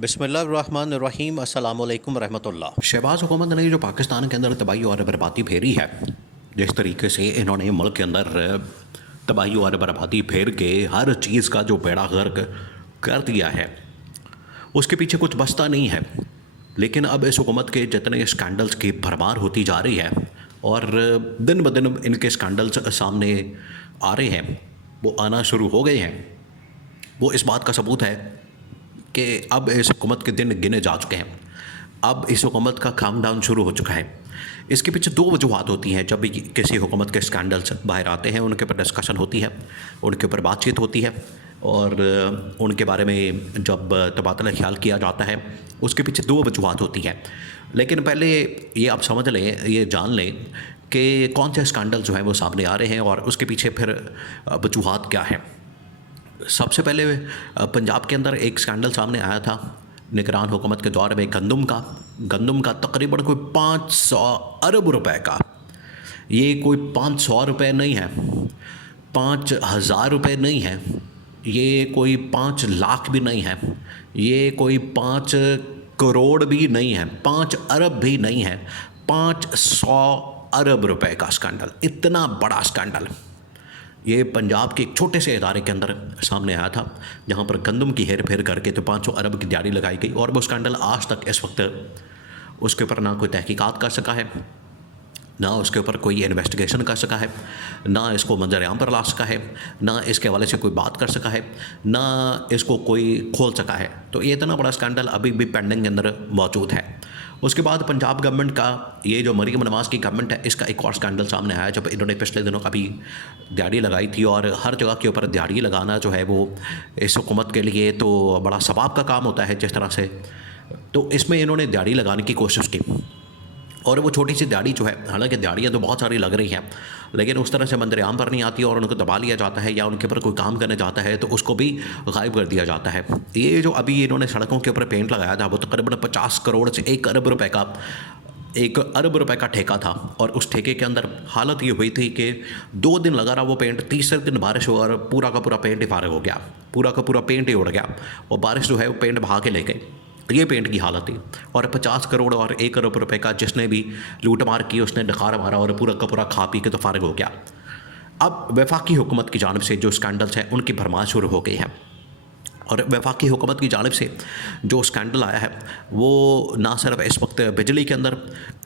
बिस्मिल्लाहिर्रहमानिर्रहीम अस्सलामुअलैकुम रहमतुल्लाह। शहबाज हुकूमत ने जो पाकिस्तान के अंदर तबाही और बर्बादी फेरी है, जिस तरीके से इन्होंने मुल्क के अंदर तबाही और बर्बादी फेर के हर चीज़ का जो बेड़ा गर्क कर दिया है, उसके पीछे कुछ बचता नहीं है। लेकिन अब इस हुकूमत के जितने स्कैंडल्स की भरमार होती जा रही है और दिन ब दिन इनके स्कैंडल्स सामने आ रहे हैं, वो आना शुरू हो गए हैं, वो इस बात का सबूत है कि अब इस हुकूमत के दिन गिने जा चुके हैं। अब इस हुकूमत का काम डाउन शुरू हो चुका है। इसके पीछे दो वजूहत होती हैं। जब भी किसी हुकूमत के स्कैंडल्स बाहर आते हैं, उनके ऊपर डिस्कशन होती है, उनके ऊपर बातचीत होती है और उनके बारे में जब तबादला ख्याल किया जाता है, उसके पीछे दो वजूहत होती हैं। लेकिन पहले ये आप समझ लें, ये जान लें कि कौन से स्कैंडल जो हैं वो सामने आ रहे हैं और उसके पीछे फिर वजूहत क्या है। सबसे पहले पंजाब के अंदर एक स्कैंडल सामने आया था निगरान हुकूमत के दौर में, गंदम का तकरीबन कोई 500 अरब रुपए का। ये कोई 500 रुपये नहीं है, 5000 रुपये नहीं है, ये कोई 5 लाख भी नहीं है, ये कोई 5 करोड़ भी नहीं है, 5 अरब भी नहीं है, 500 अरब रुपए का स्कैंडल। इतना बड़ा स्कैंडल ये पंजाब के एक छोटे से इदारे के अंदर सामने आया था, जहाँ पर गंदम की हेर फेर करके तो 500 अरब की दिहाड़ी लगाई गई। और वो स्कैंडल आज तक इस वक्त उसके ऊपर ना कोई तहकीकात कर सका है, ना उसके ऊपर कोई इन्वेस्टिगेशन कर सका है, ना इसको मंजर आम पर ला सका है, ना इसके हवाले से कोई बात कर सका है, ना इसको कोई खोल सका है। तो ये इतना बड़ा स्कैंडल अभी भी पेंडिंग के अंदर मौजूद है। उसके बाद पंजाब गवर्नमेंट का, ये जो मरीम नवाज़ की गवर्नमेंट है, इसका एक और स्कैंडल सामने आया जब इन्होंने पिछले दिनों का भी दिहाड़ी लगाई थी। और हर जगह के ऊपर दिहाड़ी लगाना जो है वो इस हुकूमत के लिए तो बड़ा सवाब का काम होता है जिस तरह से। तो इसमें इन्होंने दिहाड़ी लगाने की कोशिश की और वो छोटी सी दिहाड़ी जो है, हालांकि दिहाड़ियाँ तो बहुत सारी लग रही हैं, लेकिन उस तरह से मंजर आम पर नहीं आती और उनको दबा लिया जाता है या उनके ऊपर कोई काम करने जाता है तो उसको भी गायब कर दिया जाता है। ये जो अभी इन्होंने सड़कों के ऊपर पेंट लगाया था, वो तकरीबन 50 करोड़ से 1 अरब रुपए का, 1 अरब रुपए का ठेका था। और उस ठेके के अंदर हालत ये हुई थी कि 2 दिन लगा रहा वो पेंट, तीसरे दिन बारिश हुआ और पूरा का पूरा पेंट ही फारग हो गया, पूरा का पूरा पेंट ही उड़ गया और बारिश जो है वो पेंट बहा के ले गई। ये पेंट की हालत थी। और 50 करोड़ और 1 अरब रुपए का जिसने भी लूट मार की, उसने डकार मारा और पूरा का पूरा खा पी के तो फारिग हो गया। अब वफाकी हुकूमत की जानिब से जो स्कैंडल्स हैं उनकी भरमार शुरू हो गई है। और वफाकी हुकूमत की जानिब से जो स्कैंडल आया है वो ना सिर्फ इस वक्त बिजली के अंदर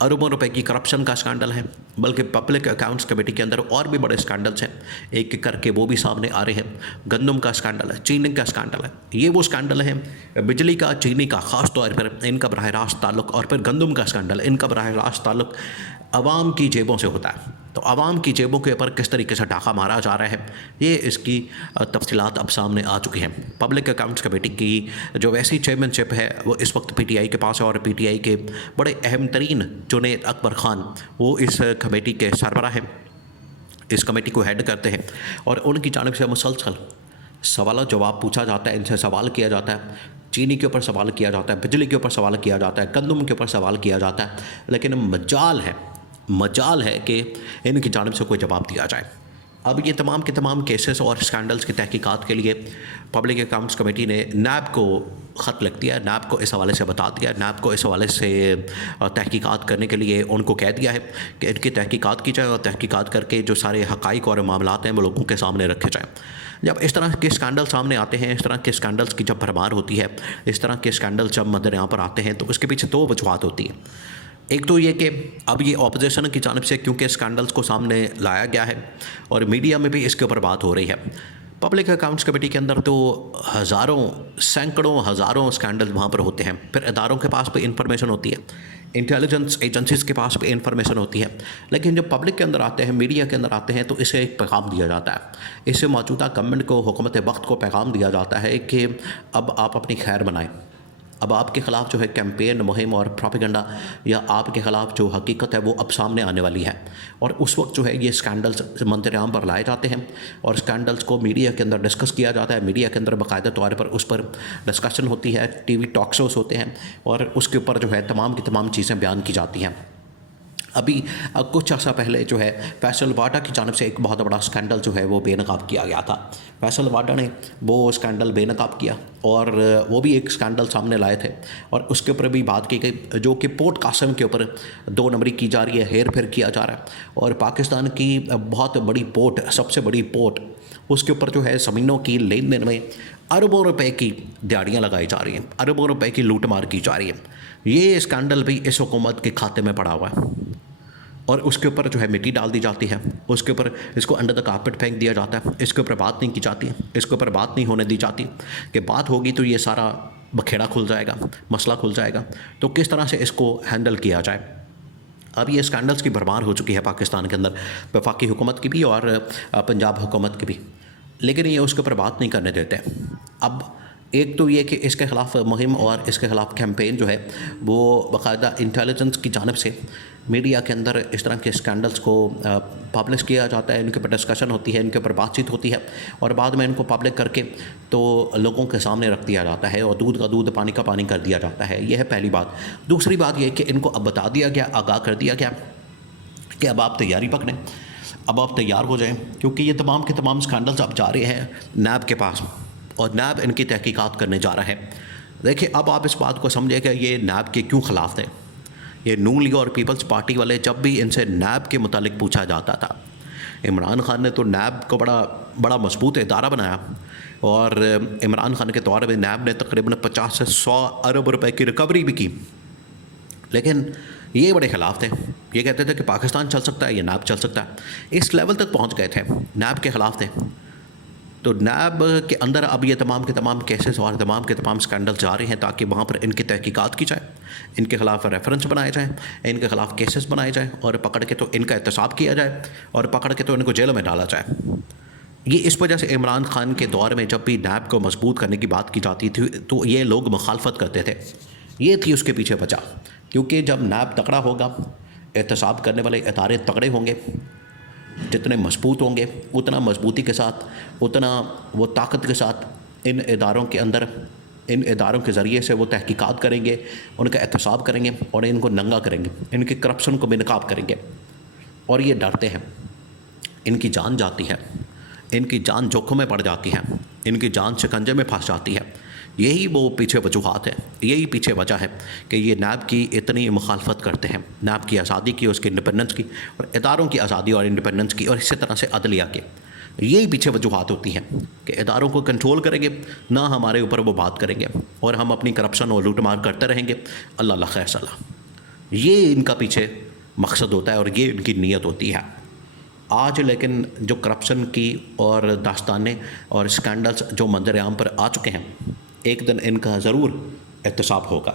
अरबों रुपए की करप्शन का स्कैंडल है, बल्कि पब्लिक अकाउंट्स कमेटी के अंदर और भी बड़े स्कैंडल्स हैं, एक एक करके वो भी सामने आ रहे हैं। गंदम का स्कैंडल है, चीनी का स्कैंडल है, ये वो स्कैंडल है। बिजली का, चीनी का ख़ास तौर पर इनका बराह रास्त ताल्लुक़, और फिर गंदम का स्कैंडल, इनका बराह रास्त ताल्लुक़ आवाम की जेबों से होता है। तो आवाम की जेबों के ऊपर किस तरीके से डाका मारा जा रहा है, ये इसकी तफसीलात अब सामने आ चुकी हैं। पब्लिक अकाउंट्स कमेटी की जो वैसी चेयरमैनशिप है वो इस वक्त पीटीआई के पास है और पीटीआई के बड़े अहम तरीन जुनैद अकबर ख़ान वो इस कमेटी के सरबराह हैं, इस कमेटी को हेड करते हैं। और उनकी जानिब से मुसलसल सवाल जवाब पूछा जाता है, इनसे सवाल किया जाता है। चीनी के ऊपर सवाल किया जाता है, बिजली के ऊपर सवाल किया जाता है, गंदम के ऊपर सवाल किया जाता है, लेकिन मजाल है कि इनकी जानिब से कोई जवाब दिया जाए। अब ये तमाम के तमाम केसेस और स्कैंडल्स की तहकीकात के लिए पब्लिक अकाउंट्स कमेटी ने नैब को ख़त लिख दिया, नैब को इस हवाले से बता दिया, नैब को इस हवाले से तहकीकात करने के लिए उनको कह दिया है कि इनकी तहकीकात की जाए और तहकीकात करके जो सारे हक़ाइक़ और मामलात हैं वो लोगों के सामने रखे जाएँ। जब इस तरह के स्कैंडल सामने आते हैं, इस तरह के स्कैंडल्स की जब भरमार होती है, इस तरह के स्कैंडल जब मंजर यहाँ पर आते हैं, तो उसके पीछे दो वजूहत होती हैं। एक तो ये कि अब ये ऑपोजिशन की जानिब से क्योंकि स्कैंडल्स को सामने लाया गया है और मीडिया में भी इसके ऊपर बात हो रही है। पब्लिक अकाउंट्स कमेटी के अंदर तो सैकड़ों हज़ारों स्कैंडल वहाँ पर होते हैं। फिर इदारों के पास भी इंफॉर्मेशन होती है, इंटेलिजेंस एजेंसीज़ के पास भी इंफॉर्मेशन होती है, लेकिन जब पब्लिक के अंदर आते हैं, मीडिया के अंदर आते हैं, तो इसे एक पैगाम दिया जाता है। इससे मौजूदा गवर्नमेंट को, हुकूमत वक्त को पैगाम दिया जाता है कि अब आप अपनी खैर बनाएं, अब आपके ख़िलाफ़ जो है कैंपेन, मुहिम और प्रोपेगेंडा या आपके ख़िलाफ़ जो हकीकत है वो अब सामने आने वाली है। और उस वक्त जो है ये स्कैंडल्स मंजर आम पर लाए जाते हैं और स्कैंडल्स को मीडिया के अंदर डिस्कस किया जाता है। मीडिया के अंदर बाकायदा तौर पर उस पर डिस्कशन होती है, टीवी टॉक शोज़ होते हैं और उसके ऊपर जो है तमाम की तमाम चीज़ें बयान की जाती हैं। अभी कुछ अर्सा पहले जो है फैसल वाडा की जानिब से एक बहुत बड़ा स्कैंडल जो है वो बेनकाब किया गया था। फैसल वाडा ने वो स्कैंडल बेनकाब किया और वो भी एक स्कैंडल सामने लाए थे और उसके ऊपर भी बात की गई, जो कि पोर्ट कासिम के ऊपर 2 नंबरी की जा रही है, हेर फेर किया जा रहा है। और पाकिस्तान की बहुत बड़ी पोर्ट, सबसे बड़ी पोर्ट, उसके ऊपर जो है ज़मीनों की लेन देन में अरबों रुपए की दिहाड़ियाँ लगाई जा रही हैं, अरबों रुपए की लूट मार की जा रही है। ये स्कैंडल भी इस हुकूमत के खाते में पड़ा हुआ है और उसके ऊपर जो है मिट्टी डाल दी जाती है, उसके ऊपर इसको अंडर द कारपेट फेंक दिया जाता है, इसके ऊपर बात नहीं की जाती, इसके ऊपर बात नहीं होने दी जाती कि बात होगी तो ये सारा बखेड़ा खुल जाएगा, मसला खुल जाएगा। तो किस तरह से इसको हैंडल किया जाए। अब ये स्कैंडल्स की भरमार हो चुकी है पाकिस्तान के अंदर, वफाकी हुकूमत की भी और पंजाब हुकूमत की भी, लेकिन ये उसके ऊपर बात नहीं करने देते। अब एक तो ये कि इसके ख़िलाफ़ मुहिम और इसके ख़िलाफ़ कैंपेन जो है वो बाकायदा इंटेलिजेंस की जानिब से मीडिया के अंदर इस तरह के स्कैंडल्स को पब्लिश किया जाता है, इनके ऊपर डिस्कशन होती है, इनके ऊपर बातचीत होती है और बाद में इनको पब्लिक करके तो लोगों के सामने रख दिया जाता है और दूध का दूध पानी का पानी कर दिया जाता है। यह है पहली बात। दूसरी बात यह कि इनको अब बता दिया गया, आगाह कर दिया गया कि अब आप तैयारी पकड़ें, अब आप तैयार हो जाएं, क्योंकि ये तमाम के तमाम स्कैंडल्स अब जा रहे हैं नैब के पास और नैब इनकी तहकीकात करने जा रहा है। देखिए, अब आप इस बात को समझें कि ये नैब के क्यों ख़िलाफ़ थे। ये नून लीग और पीपल्स पार्टी वाले, जब भी इनसे नैब के मुतालिक पूछा जाता था, इमरान खान ने तो नैब को बड़ा मजबूत इदारा बनाया और इमरान खान के दौर में नैब ने तकरीबन 50 से 100 अरब रुपए की रिकवरी भी की। लेकिन ये बड़े ख़िलाफ़ थे, ये कहते थे कि पाकिस्तान चल सकता है, ये नैब चल सकता है। इस लेवल तक पहुँच गए थे, नैब के ख़िलाफ़ थे। तो नैब के अंदर अब ये तमाम के तमाम केसेस और तमाम के तमाम स्कैंडल जा रहे हैं ताकि वहाँ पर इनकी तहकीकात की जाए, इनके ख़िलाफ़ रेफरेंस बनाए जाएँ, इनके ख़िलाफ़ केसेस बनाए जाएँ और पकड़ के तो इनका एहतसाब किया जाए और पकड़ के तो इनको जेल में डाला जाए। ये इस वजह से इमरान खान के दौर में जब भी नैब को मजबूत करने की बात की जाती थी तो ये लोग मुखालफत करते थे। ये थी उसके पीछे वजह, क्योंकि जब नैब तगड़ा होगा, एहतसाब करने वाले इदारे तगड़े होंगे, जितने मजबूत होंगे उतना मजबूती के साथ, उतना वो ताकत के साथ इन इदारों के अंदर, इन इदारों के ज़रिए से वो तहकीकात करेंगे, उनका एहतसाब करेंगे और इनको नंगा करेंगे, इनकी करप्शन को बेनकाब करेंगे। और ये डरते हैं, इनकी जान जाती है, इनकी जान जोखिम में पड़ जाती है, इनकी जान शिकंजे में फंस जाती है। यही वो पीछे वजूहात है, यही पीछे वजह है कि ये नैब की इतनी मुखालफत करते हैं, नैब की आज़ादी की, उसकी इंडिपेंडेंस की और इदारों की आज़ादी और इंडिपेंडेंस की और इसी तरह से अदलिया के। यही पीछे वजूहात होती हैं कि इदारों को कंट्रोल करेंगे ना, हमारे ऊपर वो बात करेंगे और हम अपनी करप्शन और लूटमार करते रहेंगे, अल्लाह खैर सलाह। ये इनका पीछे मकसद होता है और ये इनकी नीयत होती है। आज लेकिन जो करप्शन की और दास्तानें और स्कैंडल्स जो मंजर आम पर आ चुके हैं, एक दिन इनका ज़रूर एहतसाब होगा।